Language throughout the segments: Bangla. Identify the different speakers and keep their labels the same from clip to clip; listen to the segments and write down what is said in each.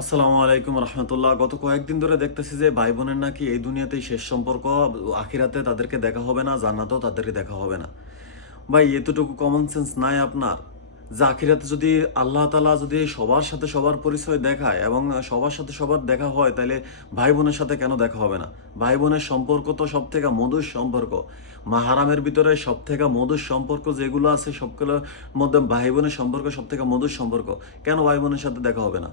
Speaker 1: আসসালামু আলাইকুম রহমতুল্লাহ। গত কয়েকদিন ধরে দেখতেছি যে ভাই বোনের নাকি এই দুনিয়াতেই শেষ সম্পর্ক, আখিরাতে তাদেরকে দেখা হবে না, জান্নাতেও তাদেরকে দেখা হবে না। ভাই, এতটুকু কমন সেন্স নাই আপনার। আখিরাতে যদি আল্লাহ তালা যদি সবার সাথে সবার পরিচয় দেখায় এবং সবার সাথে সবার দেখা হয় তাহলে ভাই বোনের সাথে কেন দেখা হবে না? ভাই বোনের সম্পর্ক তো সব থেকে মধুর সম্পর্ক। মাহারামের ভিতরে সব থেকে মধুর সম্পর্ক যেগুলো আছে, সবগুলোর মধ্যে ভাই বোনের সম্পর্ক সব থেকে মধুর সম্পর্ক। কেন ভাই বোনের সাথে দেখা হবে না?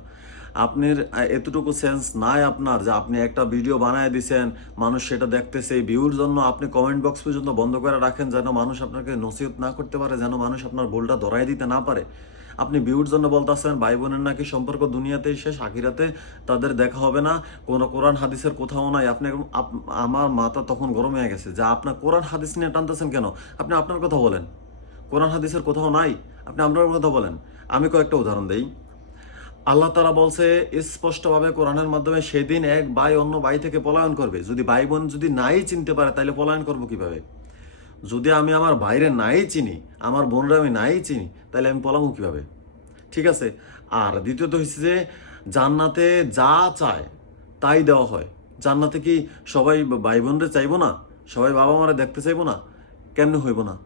Speaker 1: আপনার এতটুকু সেন্স নাই আপনার যে আপনি একটা ভিডিও বানায় দিছেন, মানুষ সেটা দেখতেছে, এই ভিউর জন্য আপনি কমেন্ট বক্স পর্যন্ত বন্ধ করে রাখেন যেন মানুষ আপনাকে নসিহত না করতে পারে, যেন মানুষ আপনার ভুলটা ধরাই দিতে না পারে। আপনি ভিউর জন্য বলতেছেন ভাই বোনের নাকি সম্পর্ক দুনিয়াতেই শেষ, আখিরাতে তাদের দেখা হবে না। কোনো কোরআন হাদিসের কোথাও নাই। আপনি আমার মাথা তখন গরম হয়ে গেছে। যা আপনার কোরআন হাদিস নিয়ে টানতেছেন কেন? আপনি আপনার কথা বলেন। কোরআন হাদিসের কোথাও নাই? আপনি আপনার কথা বলেন। আমি কয়েকটা উদাহরণ দেই। আল্লাহ তারা বলছে, স্পষ্টভাবে কোরআনের মাধ্যমে সেদিন এক ভাই অন্য ভাই থেকে পলায়ন করবে। যদি ভাই বোন যদি নাই চিনতে পারে তাহলে পলায়ন করব কীভাবে? যদি আমি আমার বাইরে নাই চিনি, আমার বোনরা আমি নাই চিনি তাহলে আমি পলাবো কীভাবে? ঠিক আছে? আর দ্বিতীয়ত হচ্ছে যে, জান্নাতে যা চায় তাই দেওয়া হয়। জান্নাতে কি সবাই ভাই বোনরে চাইব না? সবাই বাবা মারা দেখতে চাইব না? কেমনে হইব না?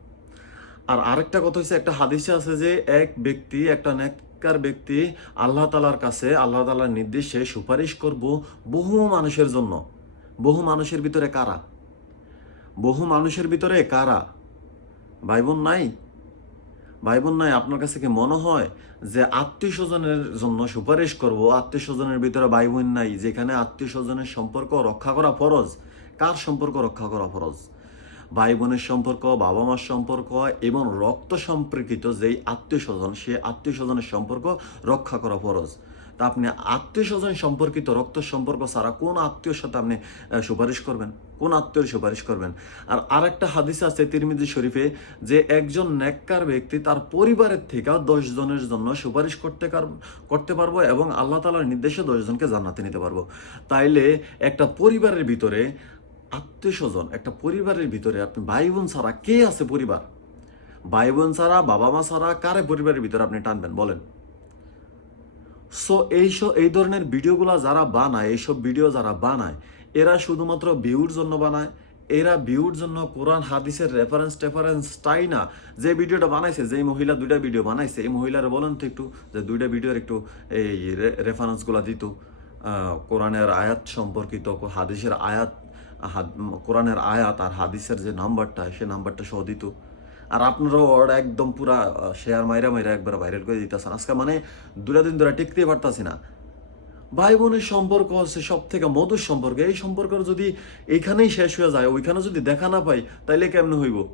Speaker 1: আর আরেকটা কথা হচ্ছে একটা হাদিসে আছে যে, এক ব্যক্তি, একটা নেককার ব্যক্তি আল্লাহ তালার কাছে, আল্লাহ তালার নির্দেশে সুপারিশ করব বহু মানুষের জন্য। বহু মানুষের ভিতরে কারা? বহু মানুষের ভিতরে কারা? ভাই বোন নাই? ভাই বোন নাই, আপনার কাছে কি মনে হয় যে আত্মীয় স্বজনের জন্য সুপারিশ করব? আত্মীয় স্বজনের ভিতরে ভাই বোন নাই, যেখানে আত্মীয় স্বজনের সম্পর্ক রক্ষা করা ফরজ? কার সম্পর্ক রক্ষা করা ফরজ? ভাই বোনের সম্পর্ক বাবা মার সম্পর্ক এবং রক্ত সম্পর্কিত যেই আত্মীয় স্বজন সে আত্মীয় স্বজনের সম্পর্ক রক্ষা করা ফরজ। তা আপনি আত্মীয় স্বজন সম্পর্কিত রক্ত সম্পর্ক ছাড়া কোন আত্মীয়র সাথে আপনি সুপারিশ করবেন? কোন আত্মীয়র সুপারিশ করবেন? আর আরেকটা হাদিস আছে তিরমিজি শরীফে যে একজন নেককার ব্যক্তি তার পরিবারের থেকে দশ জনের জন্য সুপারিশ করতে কার- করতে পারব এবং আল্লাহ তালার নির্দেশে দশজনকে জান্নাতে নিতে পারব। তাইলে একটা পরিবারের ভিতরে আত্মীয় স্বজন একটা পরিবারের ভিতরে আপনি ভাই বোন ছাড়া কে আছে পরিবার? ভাই বোন ছাড়া বাবা মা ছাড়া কারে পরিবারের ভিতরে আপনি টানবেন? বলেন। সো এইসব এই ধরনের ভিডিওগুলো যারা বানায়, এইসব ভিডিও যারা বানায়, এরা শুধুমাত্র ভিউর জন্য বানায়, এরা ভিউর জন্য কোরআন, হাদিসের রেফারেন্স টেফারেন্স তাই না। যে ভিডিওটা বানাইছে যে মহিলা দুইটা ভিডিও বানাইছে, এই মহিলারা বলেন তো একটু যে দুইটা ভিডিওর একটু এই রেফারেন্সগুলো দিত। কোরআনের আয়াত সম্পর্কিত হাদিসের আয়াত কোরআনের আয়াত আর হাদিসের যে নাম্বারটা সে নাম্বারটা সহ দিত। আর আপনারাও ওর একদম পুরা শেয়ার মাইরা মাইরা একবার ভাইরাল করে দিতেছেন। আজকে মানে দুটা দিন ধরে টিকতে পারতাছি না। ভাই বোনের সম্পর্ক হচ্ছে সব থেকে মধুর সম্পর্ক। এই সম্পর্ক যদি এখানেই শেষ হয়ে যায়, ওইখানে যদি দেখা না পাই, তাইলে কেমনে হইব?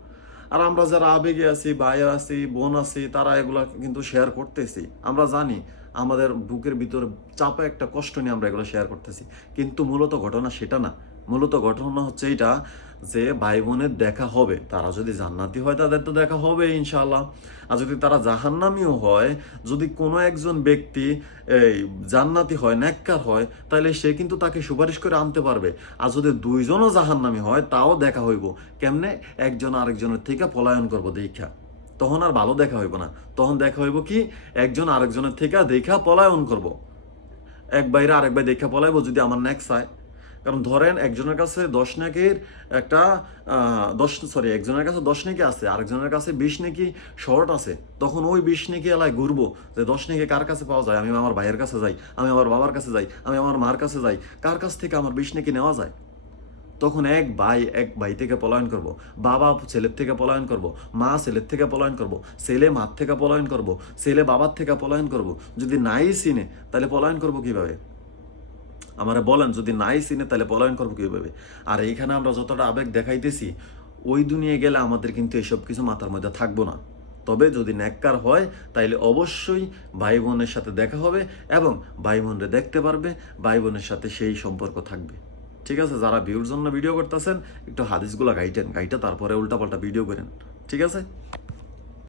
Speaker 1: আর আমরা যারা আবেগে আছি, ভাই আছি, বোন আছি, তারা এগুলা কিন্তু শেয়ার করতেছি। আমরা জানি, আমাদের বুকের ভিতরে চাপা একটা কষ্ট নিয়ে আমরা এগুলো শেয়ার করতেছি। কিন্তু মূলত ঘটনা সেটা না। মূলত ঘটনা হচ্ছে এটা যে ভাই বোনের দেখা হবে। তারা যদি জান্নাতি হয়, তাদের তো দেখা হবে ইনশাল্লাহ আর যদি তারা জাহান্নামিও হয়, যদি কোনো একজন ব্যক্তি এই জান্নাতি হয়, নেককার হয়, তাহলে সে কিন্তু তাকে সুপারিশ করে আনতে পারবে। আর যদি দুইজনও জাহান্নামি হয়, তাও দেখা হইব। কেমনে? একজন আরেকজনের থেকে পলায়ন করব দীক্ষা তখন আর ভালো দেখা হইব না। তখন দেখা হইব কি? একজন আরেকজনের থেকে দেখা পলায়ন করব। এক বাইরে আরেক ভাই দেখা পলাইবো যদি আমার নেক্সট হয়। কারণ ধরেন একজনের কাছে দশ নাকের একটা দশ সরি একজনের কাছে দশ নেকি আছে, আরেকজনের কাছে বিশ নেকি শর্ট আছে, তখন ওই বিশ নেকি এলাকায় ঘুরবো যে দশ নেকি কার কাছে পাওয়া যায়? আমি আমার ভাইয়ের কাছে যাই, আমি আমার বাবার কাছে যাই, আমি আমার মার কাছে যাই, কার কাছ থেকে আমার বিশ নেকি নেওয়া যায়? তখন এক ভাই এক ভাই থেকে পলায়ন করব, বাবা ছেলের থেকে পলায়ন করব, মা ছেলের থেকে পলায়ন করব, ছেলে মার থেকে পলায়ন করব, ছেলে বাবার থেকে পলায়ন করব, যদি নাই চিনে, তাহলে পলায়ন করব কীভাবে? আমারে বলেন, যদি নাই চিনে তাহলে পলায়ন করব কীভাবে? আর এইখানে আমরা যতটা আবেগ দেখাইতেছি, ওই দুনিয়া গেলে আমাদের কিন্তু এসব কিছু মাথার মধ্যে থাকব না। তবে যদি ন্যাক্কার হয়, তাইলে অবশ্যই ভাই বোনের সাথে দেখা হবে এবং ভাই বোনরে দেখতে পারবে ভাই বোনের সাথে সেই সম্পর্ক থাকবে। ঠিক আছে? যারা ভিউর জন্য ভিডিও করতেছেন, একটু হাদিসগুলো গাইটেন গাইটা তারপরে উল্টাপাল্টা ভিডিও করেন। ঠিক আছে?